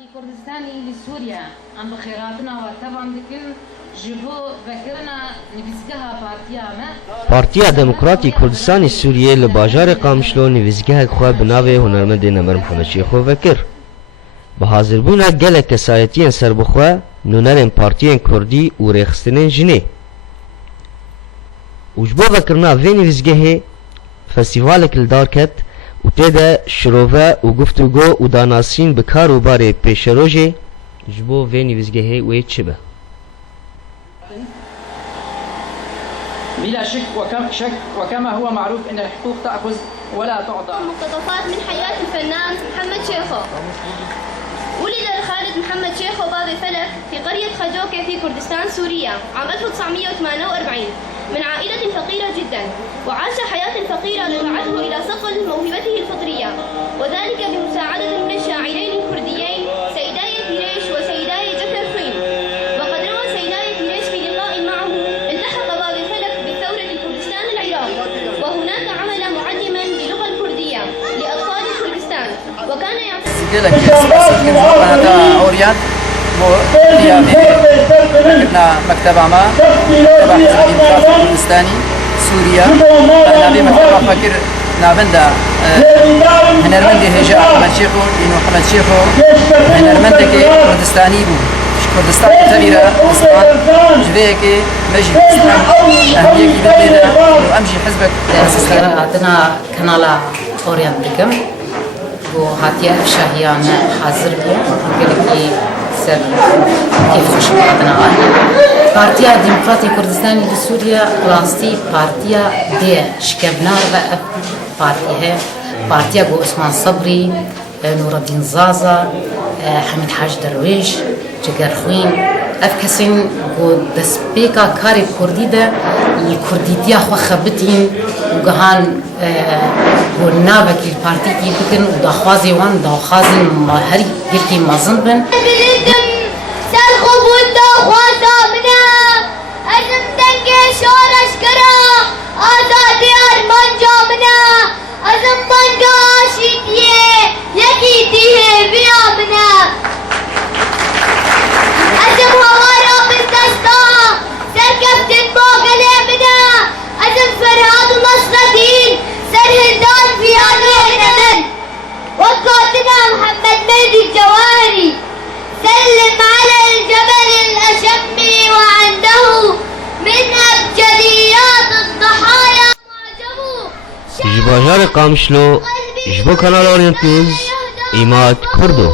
كردستاني لسوريا عم بخيراتنا وطبعا دكن جبو ذكرنا نفسها پارتیا دموکراتی کردستانی سوریه لباجار قامشلو نویزگاه خواه بناوه هنرمند نمر محمد شیخو وکر به حاضر بونا گل کسایتین سر بخواه نونرین پارتیین کردی و ریخستنین جنه وجبو وکرنا وی نویزگاه فستیوال کلدار کت و تیده شروعه و گفتگو و داناسین بکار و بار پیشروژه جبو وی نویزگاه وی چه به بلا شك وكما هو معروف أن الحقوق تأخذ ولا تعطى. مقتطفات من حياة الفنان محمد شيخو. ولد الخالد محمد شيخو بابي فلك في قرية خجوكة في كردستان سوريا عام 1948 من عائلة فقيرة جدا، وعاش حياة فقيرة دفعته إلى صقل موهبته الفطرية، وذلك بمساعدة من الشاعرين الكرديين سيداي فيريش وسيداي جفر خين. وقد روى سيداي فيريش في لقاء معه التحق بابي فلك بثورة كردستان العراق، وهناك عمل معلما باللغة الكردية لأطفال كردستان، وكان يعتبر مكتبة ما تبع حزب الكردستاني سوريا نبي مكتبة فكر نابندا هنرمندي هجاء محمد شيخو إنه محمد شيخو هنرمندي كردستاني بو كردستان كبيرة كردستان جريك مجي كردستان أهمية كبيرة وأمشي حزبك عندنا كنالا أوريان دكم وهاتيا شاهيانا حاضر بو قالكي سر كيف خوش عندنا بارتيا ديمقراطي كردستاني لسوريا راستي بارتيا دي شكبنار بقى بارتيها بارتيا جو عثمان صبري نور الدين زازا حميد حاج درويش جگر خوين افكسين جو دسبيكا كاري كردي ده الكرديتيا خو خبتين وجهان والنابك البارتي كي بكن ودخوازي وان دخوازي ما هري يركي مازن بن سرخب ودخوازا منا أزم دنگي شورش كرا آزادي أرمان جامنا أزم منگا آشيتيه يكيتيه بيا منا أزم هوارا من دستا سركفتن باقلي منا أزم فرهاد ونصر دين سرهدان في آنه وقاتنا محمد مهدي الجواهري سلم على الجبل الأشم وعنده من أبجديات الضحايا معجبوا جباجار قامشلو جبو كانال اورينت نيوز إيماد كردو